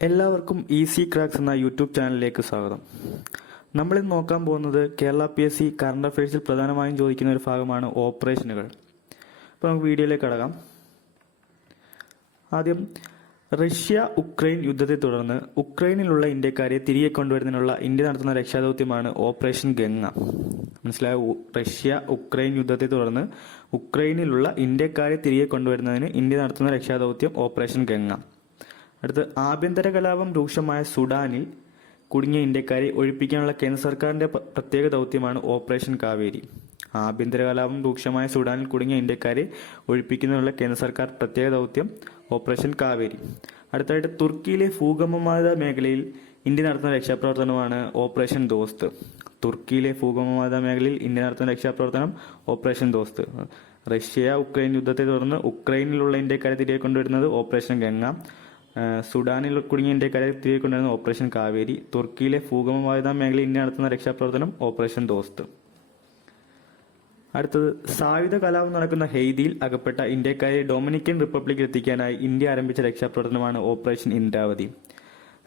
എല്ലാവർക്കും easy cracks എന്ന YouTube ചാനലിലേക്ക് സ്വാഗതം. നമ്മളിന്ന് നോക്കാൻ പോകുന്നത് കേരള PSC കറണ്ട് അഫയേഴ്സിൽ പ്രധാനമായും ചോദിക്കുന്ന ഒരു ഭാഗമാണ് ഓപ്പറേഷനുകൾ. അപ്പോൾ നമുക്ക് വീഡിയോയിലേക്ക് കടക്കാം. ആദ്യം, റഷ്യ ഉക്രൈൻ യുദ്ധത്തെ തുടർന്ന് ഉക്രൈനിലുള്ള ഇന്ത്യക്കാരെ തിരികെ കൊണ്ടുവരുന്നതിനുള്ള ഇന്ത്യ നടത്തുന്ന രക്ഷാദൗത്യമാണ് ഓപ്പറേഷൻ ഗംഗ. മനസ്സിലായോ? റഷ്യ ഉക്രൈൻ യുദ്ധത്തെ തുടർന്ന് ഉക്രൈനിലുള്ള ഇന്ത്യക്കാരെ തിരികെ കൊണ്ടുവരുന്നതിന് ഇന്ത്യ നടത്തുന്ന രക്ഷാദൗത്യം ഓപ്പറേഷൻ ഗംഗ. അടുത്ത്, ആഭ്യന്തര കലാപം രൂക്ഷമായ സുഡാനിൽ കുടുങ്ങിയ ഇന്ത്യക്കാരെ ഒഴിപ്പിക്കാനുള്ള കേന്ദ്ര സർക്കാരിന്റെ പ്രത്യേക ദൗത്യമാണ് ഓപ്പറേഷൻ കാവേരി. ആഭ്യന്തര കലാപം രൂക്ഷമായ സുഡാനിൽ കുടുങ്ങിയ ഇന്ത്യക്കാരെ ഒഴിപ്പിക്കുന്നതിനുള്ള കേന്ദ്ര സർക്കാർ പ്രത്യേക ദൗത്യം ഓപ്പറേഷൻ കാവേരി. അടുത്തായിട്ട്, തുർക്കിയിലെ ഭൂകമ്പബാധിത മേഖലയിൽ ഇന്ത്യ നടത്തുന്ന രക്ഷാപ്രവർത്തനമാണ് ഓപ്പറേഷൻ ദോസ്ത്. തുർക്കിയിലെ ഭൂകമ്പബാധിത മേഖലയിൽ ഇന്ത്യ നടത്തുന്ന രക്ഷാപ്രവർത്തനം ഓപ്പറേഷൻ ദോസ്ത്. റഷ്യ ഉക്രൈൻ യുദ്ധത്തെ തുടർന്ന് ഉക്രൈനിലുള്ള ഇന്ത്യക്കാരെ തിരികെ കൊണ്ടുവരുന്നത് ഓപ്പറേഷൻ ഗംഗ. സുഡാനിൽ കുടുങ്ങിയ ഇന്ത്യക്കാരെ തിരികെ കൊണ്ടുവരുന്ന ഓപ്പറേഷൻ കാവേരി. തുർക്കിയിലെ ഭൂകമ്പബാധിത മേഖലയിൽ ഇന്ത്യ നടത്തുന്ന രക്ഷാപ്രവർത്തനം ഓപ്പറേഷൻ ദോസ്ത്. അടുത്തത്, സായുധ കലാപം നടക്കുന്ന ഹെയ്തിയിൽ അകപ്പെട്ട ഇന്ത്യക്കാരെ ഡൊമിനിക്കൻ റിപ്പബ്ലിക്കിൽ എത്തിക്കാനായി ഇന്ത്യ ആരംഭിച്ച രക്ഷാപ്രവർത്തനമാണ് ഓപ്പറേഷൻ ഇന്ദ്രാവതി.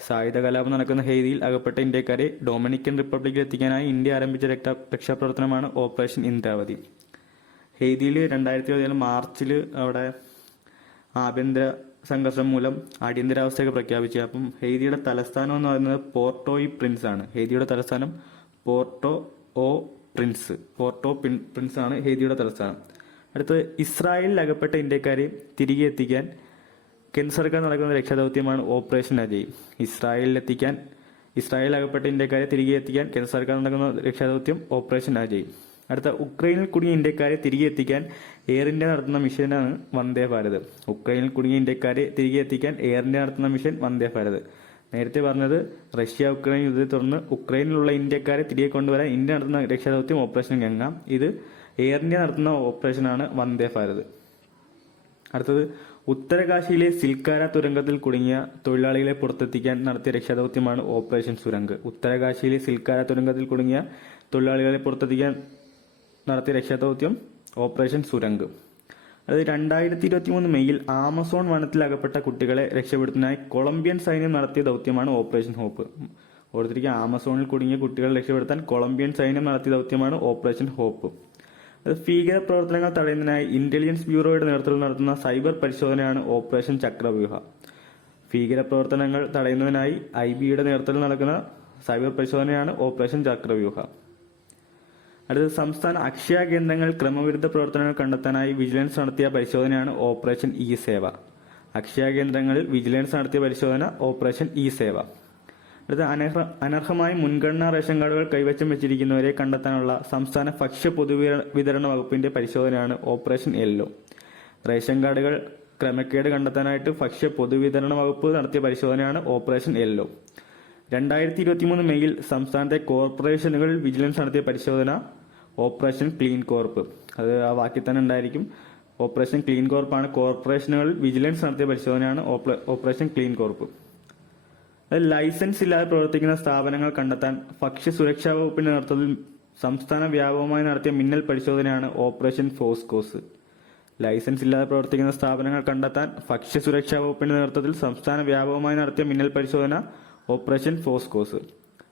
സായുധ കലാപം നടക്കുന്ന ഹെയ്തിയിൽ അകപ്പെട്ട ഇന്ത്യക്കാരെ ഡൊമിനിക്കൻ റിപ്പബ്ലിക്കിൽ എത്തിക്കാനായി ഇന്ത്യ ആരംഭിച്ച രക്ഷാപ്രവർത്തനമാണ് ഓപ്പറേഷൻ ഇന്ദ്രാവതി. ഹെയ്തിയിൽ 2017 മാർച്ചിൽ അവിടെ ആഭ്യന്തര സംഘർഷം മൂലം അടിയന്തരാവസ്ഥയൊക്കെ പ്രഖ്യാപിച്ചു. അപ്പം ഹെയ്തിയുടെ തലസ്ഥാനം എന്ന് പറയുന്നത് പോർട്ടോ പ്രിൻസ് ആണ്. ഹെയ്തിയുടെ തലസ്ഥാനം പോർട്ടോ പ്രിൻസ് ആണ് ഹെയ്തിയുടെ തലസ്ഥാനം. അടുത്ത്, ഇസ്രായേലിൽ അകപ്പെട്ട ഇന്ത്യക്കാരെ തിരികെ എത്തിക്കാൻ കേന്ദ്ര സർക്കാർ നടക്കുന്ന രക്ഷാദൗത്യമാണ് ഓപ്പറേഷൻ അജയ്. ഇസ്രായേലിൽ അകപ്പെട്ട ഇന്ത്യക്കാരെ തിരികെ എത്തിക്കാൻ കേന്ദ്ര സർക്കാർ നടക്കുന്ന രക്ഷാദൗത്യം ഓപ്പറേഷൻ അജയ്. അടുത്ത, ഉക്രൈനിൽ കുടുങ്ങിയ ഇന്ത്യക്കാരെ തിരികെ എത്തിക്കാൻ എയർ ഇന്ത്യ നടത്തുന്ന മിഷനാണ് വന്ദേ ഭാരത്. ഉക്രൈനിൽ കുടുങ്ങിയ ഇന്ത്യക്കാരെ തിരികെ എത്തിക്കാൻ എയർ ഇന്ത്യ നടത്തുന്ന മിഷൻ വന്ദേ ഭാരത്. നേരത്തെ പറഞ്ഞത് റഷ്യ ഉക്രൈൻ യുദ്ധത്തെ തുടർന്ന് ഉക്രൈനിലുള്ള ഇന്ത്യക്കാരെ തിരികെ കൊണ്ടുവരാൻ ഇന്ത്യ നടത്തുന്ന രക്ഷാദൗത്യം ഓപ്പറേഷൻ ഗംഗ. ഇത് എയർ ഇന്ത്യ നടത്തുന്ന ഓപ്പറേഷനാണ് വന്ദേ ഭാരത്. അടുത്തത്, ഉത്തരകാശിയിലെ സിൽക്കാര തുരങ്കത്തിൽ കുടുങ്ങിയ തൊഴിലാളികളെ പുറത്തെത്തിക്കാൻ നടത്തിയ രക്ഷാദൗത്യമാണ് ഓപ്പറേഷൻ സുരംഗ്. ഉത്തരകാശിയിലെ സിൽക്കാര തുരങ്കത്തിൽ കുടുങ്ങിയ തൊഴിലാളികളെ പുറത്തെത്തിക്കാൻ നടത്തിയ രക്ഷാദൗത്യം ഓപ്പറേഷൻ സുരംഗ്. അത് 2023 മെയ്യിൽ ആമസോൺ വനത്തിൽ അകപ്പെട്ട കുട്ടികളെ രക്ഷപ്പെടുത്തുന്നതിനായി കൊളംബിയൻ സൈന്യം നടത്തിയ ദൗത്യമാണ് ഓപ്പറേഷൻ ഹോപ്പ്. ഓർത്തിരിക്കുക, ആമസോണിൽ കുടുങ്ങിയ കുട്ടികളെ രക്ഷപ്പെടുത്താൻ കൊളംബിയൻ സൈന്യം നടത്തിയ ദൗത്യമാണ് ഓപ്പറേഷൻ ഹോപ്പ്. അത് ഭീകര പ്രവർത്തനങ്ങൾ തടയുന്നതിനായി ഇന്റലിജൻസ് ബ്യൂറോയുടെ നേതൃത്വത്തിൽ നടത്തുന്ന സൈബർ പരിശോധനയാണ് ഓപ്പറേഷൻ ചക്രവ്യൂഹ. ഭീകര പ്രവർത്തനങ്ങൾ തടയുന്നതിനായി IBയുടെ നേതൃത്വത്തിൽ നടക്കുന്ന സൈബർ പരിശോധനയാണ് ഓപ്പറേഷൻ ചക്രവ്യൂഹ. അടുത്തത്, സംസ്ഥാന അക്ഷയ കേന്ദ്രങ്ങൾ ക്രമവിരുദ്ധ പ്രവർത്തനങ്ങൾ കണ്ടെത്താനായി വിജിലൻസ് നടത്തിയ പരിശോധനയാണ് ഓപ്പറേഷൻ ഇ-സേവ. അക്ഷയ കേന്ദ്രങ്ങളിൽ വിജിലൻസ് നടത്തിയ പരിശോധന ഓപ്പറേഷൻ ഇ-സേവ. അടുത്ത, അനർഹമായി മുൻഗണനാ റേഷൻ കാർഡുകൾ കൈവശം വെച്ചിരിക്കുന്നവരെ കണ്ടെത്താനുള്ള സംസ്ഥാന ഭക്ഷ്യ പൊതുവിതരണ വകുപ്പിന്റെ പരിശോധനയാണ് ഓപ്പറേഷൻ യെല്ലോ. റേഷൻ കാർഡുകൾ ക്രമക്കേട് കണ്ടെത്താനായിട്ട് ഭക്ഷ്യ പൊതുവിതരണ വകുപ്പ് നടത്തിയ പരിശോധനയാണ് ഓപ്പറേഷൻ യെല്ലോ. 2023 മെയ്യിൽ സംസ്ഥാനത്തെ കോർപ്പറേഷനുകളിൽ വിജിലൻസ് നടത്തിയ പരിശോധന ഓപ്പറേഷൻ ക്ലീൻ കോർപ്പ്. അത് ആ വാക്കിൽ തന്നെ ഉണ്ടായിരിക്കും. ഓപ്പറേഷൻ ക്ലീൻ കോർപ്പാണ്. കോർപ്പറേഷനുകളിൽ വിജിലൻസ് നടത്തിയ പരിശോധനയാണ് ഓപ്പറേഷൻ ക്ലീൻ കോർപ്പ്. അത് ലൈസൻസ് ഇല്ലാതെ പ്രവർത്തിക്കുന്ന സ്ഥാപനങ്ങൾ കണ്ടെത്താൻ ഭക്ഷ്യസുരക്ഷാ വകുപ്പിന്റെ നേതൃത്വത്തിൽ സംസ്ഥാന വ്യാപകമായി നടത്തിയ മിന്നൽ പരിശോധനയാണ് ഓപ്പറേഷൻ ഫോസ്കോസ്. ലൈസൻസ് ഇല്ലാതെ പ്രവർത്തിക്കുന്ന സ്ഥാപനങ്ങൾ കണ്ടെത്താൻ ഭക്ഷ്യസുരക്ഷാ വകുപ്പിന്റെ നേതൃത്വത്തിൽ സംസ്ഥാന വ്യാപകമായി നടത്തിയ മിന്നൽ പരിശോധന ഓപ്പറേഷൻ ഫോസ്കോസ്.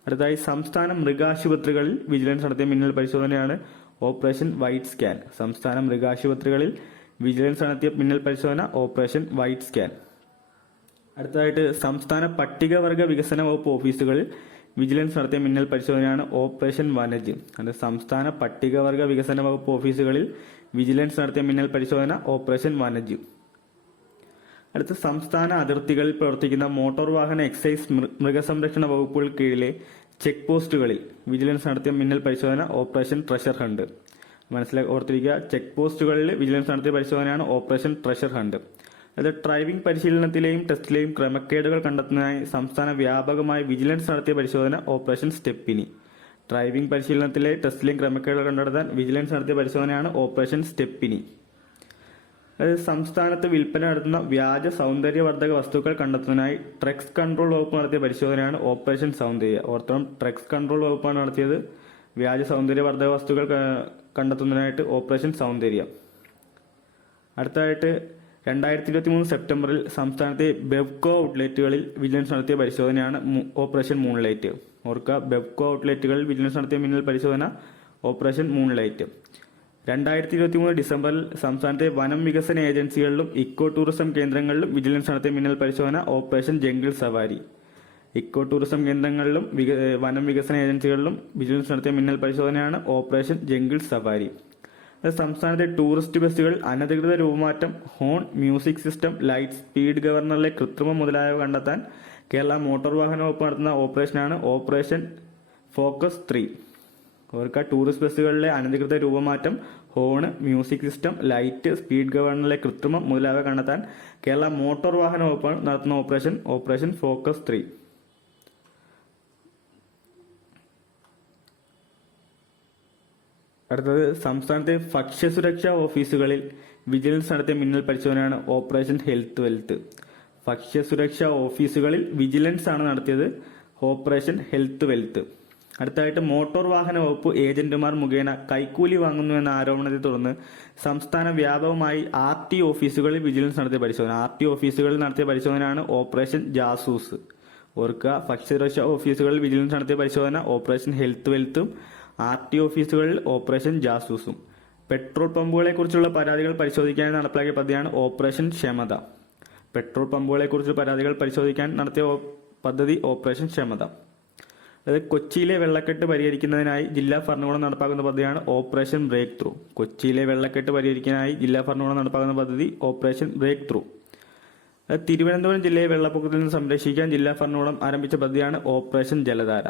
അടുത്തതായി, സംസ്ഥാന മൃഗാശുപത്രികളിൽ വിജിലൻസ് നടത്തിയ മിന്നൽ പരിശോധനയാണ് ഓപ്പറേഷൻ വൈറ്റ് സ്കാൻ. സംസ്ഥാന മൃഗാശുപത്രികളിൽ വിജിലൻസ് നടത്തിയ മിന്നൽ പരിശോധന ഓപ്പറേഷൻ വൈറ്റ് സ്കാൻ. അടുത്തതായിട്ട്, സംസ്ഥാന പട്ടികവർഗ വികസന വകുപ്പ് ഓഫീസുകളിൽ വിജിലൻസ് നടത്തിയ മിന്നൽ പരിശോധനയാണ് ഓപ്പറേഷൻ വനജ്. അത് സംസ്ഥാന പട്ടികവർഗ വികസന വകുപ്പ് ഓഫീസുകളിൽ വിജിലൻസ് നടത്തിയ മിന്നൽ പരിശോധന ഓപ്പറേഷൻ വനജ്. അടുത്ത, സംസ്ഥാന അതിർത്തികളിൽ പ്രവർത്തിക്കുന്ന മോട്ടോർ വാഹന എക്സൈസ് മൃഗസംരക്ഷണ വകുപ്പുകൾ കീഴിലെ ചെക്ക് പോസ്റ്റുകളിൽ വിജിലൻസ് നടത്തിയ മിന്നൽ പരിശോധന ഓപ്പറേഷൻ ട്രഷർ ഹണ്ട്. ഓർത്തിരിക്കുക, ചെക്ക് പോസ്റ്റുകളിൽ വിജിലൻസ് നടത്തിയ പരിശോധനയാണ് ഓപ്പറേഷൻ ട്രഷർ ഹണ്ട്. അത് ഡ്രൈവിംഗ് പരിശീലനത്തിലെയും ടെസ്റ്റിലെയും ക്രമക്കേടുകൾ കണ്ടെത്തുന്നതിനായി സംസ്ഥാന വ്യാപകമായി വിജിലൻസ് നടത്തിയ പരിശോധന ഓപ്പറേഷൻ സ്റ്റെപ്പിനി. ഡ്രൈവിംഗ് പരിശീലനത്തിലെ ടെസ്റ്റിലെയും ക്രമക്കേടുകൾ കണ്ടെത്താൻ വിജിലൻസ് നടത്തിയ പരിശോധനയാണ് ഓപ്പറേഷൻ സ്റ്റെപ്പിനി. സംസ്ഥാനത്ത് വിൽപ്പന നടത്തുന്ന വ്യാജ സൗന്ദര്യവർദ്ധക വസ്തുക്കൾ കണ്ടെത്തുന്നതിനായി ഡ്രഗ്സ് കൺട്രോൾ വകുപ്പ് നടത്തിയ പരിശോധനയാണ് ഓപ്പറേഷൻ സൗന്ദര്യ. ഓർത്തോളം, ഡ്രഗ്സ് കൺട്രോൾ വകുപ്പാണ് നടത്തിയത് വ്യാജ സൗന്ദര്യവർദ്ധക വസ്തുക്കൾ കണ്ടെത്തുന്നതിനായിട്ട് ഓപ്പറേഷൻ സൗന്ദര്യ. അടുത്തതായിട്ട്, 2023 സെപ്റ്റംബറിൽ സംസ്ഥാനത്തെ ബെവ്കോ ഔട്ട്ലെറ്റുകളിൽ വിജിലൻസ് നടത്തിയ പരിശോധനയാണ് ഓപ്പറേഷൻ മൂൺലൈറ്റ്. ഓർക്കുക, ബെവ്കോ ഔട്ട്ലെറ്റുകളിൽ വിജിലൻസ് നടത്തിയ മിന്നൽ പരിശോധന ഓപ്പറേഷൻ മൂൺലൈറ്റ്. 2023 ഡിസംബറിൽ സംസ്ഥാനത്തെ വനം വികസന ഏജൻസികളിലും ഇക്കോ ടൂറിസം കേന്ദ്രങ്ങളിലും വിജിലൻസ് നടത്തിയ മിന്നൽ പരിശോധന ഓപ്പറേഷൻ ജംഗിൾ സവാരി. ഇക്കോ ടൂറിസം കേന്ദ്രങ്ങളിലും വനം വികസന ഏജൻസികളിലും വിജിലൻസ് നടത്തിയ മിന്നൽ പരിശോധനയാണ് ഓപ്പറേഷൻ ജംഗിൾ സവാരി. സംസ്ഥാനത്തെ ടൂറിസ്റ്റ് ബസ്സുകൾ അനധികൃത രൂപമാറ്റം, horn, music system, light, speed ഗവർണറിലെ കൃത്രിമം മുതലായവ കണ്ടെത്താൻ കേരള മോട്ടോർ വാഹന വകുപ്പ് നടത്തുന്ന ഓപ്പറേഷനാണ് ഓപ്പറേഷൻ ഫോക്കസ് 3. അവർക്ക് ടൂറിസ്റ്റ് ബസ്സുകളിലെ അനധികൃത രൂപമാറ്റം, horn, music system, light, speed ഗവർണറിലെ കൃത്രിമം മുതലായവ കണ്ടെത്താൻ കേരള മോട്ടോർ വാഹന വകുപ്പ് നടത്തുന്ന ഓപ്പറേഷൻ ഫോക്കസ് 3. അടുത്തത് സംസ്ഥാനത്തെ ഭക്ഷ്യസുരക്ഷാ ഓഫീസുകളിൽ വിജിലൻസ് നടത്തിയ മിന്നൽ പരിശോധനയാണ് ഓപ്പറേഷൻ ഹെൽത്ത് വെൽത്ത്. ഭക്ഷ്യസുരക്ഷാ ഓഫീസുകളിൽ വിജിലൻസ് ആണ് നടത്തിയത് ഓപ്പറേഷൻ ഹെൽത്ത് വെൽത്ത്. അടുത്തതായിട്ട് മോട്ടോർ വാഹന വകുപ്പ് ഏജന്റുമാർ മുഖേന കൈക്കൂലി വാങ്ങുന്നു എന്ന ആരോപണത്തെ തുടർന്ന് സംസ്ഥാന വ്യാപകമായി RT ഓഫീസുകളിൽ വിജിലൻസ് നടത്തിയ പരിശോധന. RT ഓഫീസുകളിൽ നടത്തിയ പരിശോധനയാണ് ഓപ്പറേഷൻ ജാസൂസ്. ഓർക്കുക, ഭക്ഷ്യസുരക്ഷാ ഓഫീസുകളിൽ വിജിലൻസ് നടത്തിയ പരിശോധന ഓപ്പറേഷൻ ഹെൽത്ത് വെൽത്തും RT ഓഫീസുകളിൽ ഓപ്പറേഷൻ ജാസൂസും. പെട്രോൾ പമ്പുകളെ കുറിച്ചുള്ള പരാതികൾ പരിശോധിക്കാൻ നടപ്പിലാക്കിയ പദ്ധതിയാണ് ഓപ്പറേഷൻ ക്ഷമത. പെട്രോൾ പമ്പുകളെ കുറിച്ചുള്ള പരാതികൾ പരിശോധിക്കാൻ നടത്തിയ പദ്ധതി ഓപ്പറേഷൻ ക്ഷമത. അതായത് കൊച്ചിയിലെ വെള്ളക്കെട്ട് പരിഹരിക്കുന്നതിനായി ജില്ലാ ഭരണകൂടം നടപ്പാക്കുന്ന പദ്ധതിയാണ് ഓപ്പറേഷൻ ബ്രേക്ക് ത്രൂ. കൊച്ചിയിലെ വെള്ളക്കെട്ട് പരിഹരിക്കാനായി ജില്ലാ ഭരണകൂടം നടപ്പാക്കുന്ന പദ്ധതി ഓപ്പറേഷൻ ബ്രേക്ക് ത്രൂ. തിരുവനന്തപുരം ജില്ലയെ വെള്ളപ്പൊക്കത്തിൽ നിന്ന് സംരക്ഷിക്കാൻ ജില്ലാ ഭരണകൂടം ആരംഭിച്ച പദ്ധതിയാണ് ഓപ്പറേഷൻ ജലധാര.